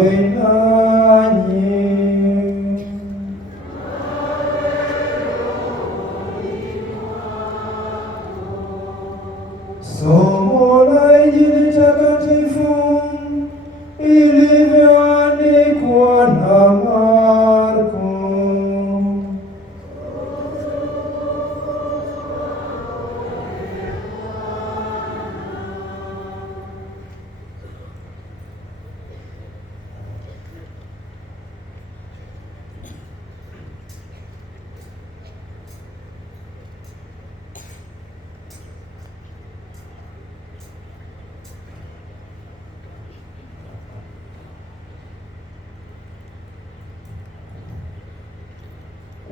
awe nanyi. Somo la Injili takatifu ilivyoandikwa na Marko.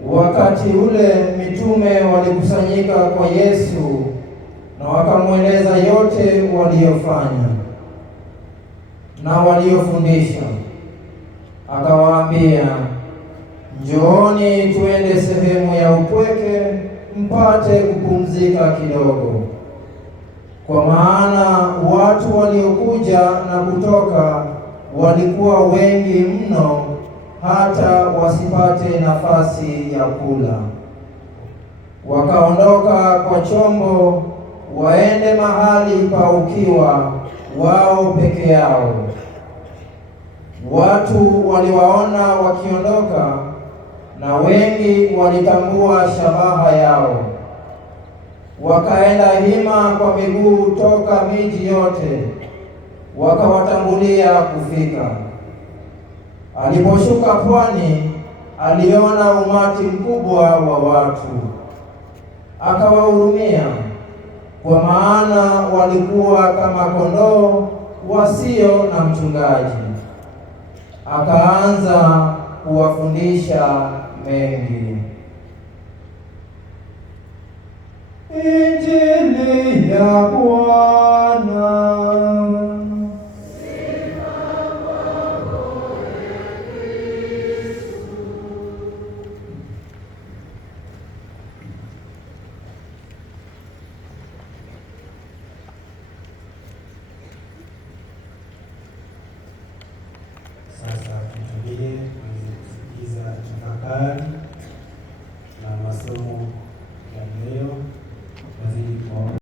Wakati ule mitume walikusanyika kwa Yesu na wakamweleza yote waliyofanya na waliyofundisha. Akawaambia, njooni tuende sehemu ya upweke mpate kupumzika kidogo, kwa maana watu waliokuja na kutoka walikuwa wengi mno hata wasipate nafasi ya kula. Wakaondoka kwa chombo waende mahali pa ukiwa wao peke yao. Watu waliwaona wakiondoka, na wengi walitambua shabaha yao. Wakaenda hima kwa miguu toka miji yote, wakawatangulia kufika. Aliposhuka pwani, aliona umati mkubwa wa watu, akawahurumia, kwa maana walikuwa kama kondoo wasio na mchungaji. Akaanza kuwafundisha mengi. Injili ya Bwana.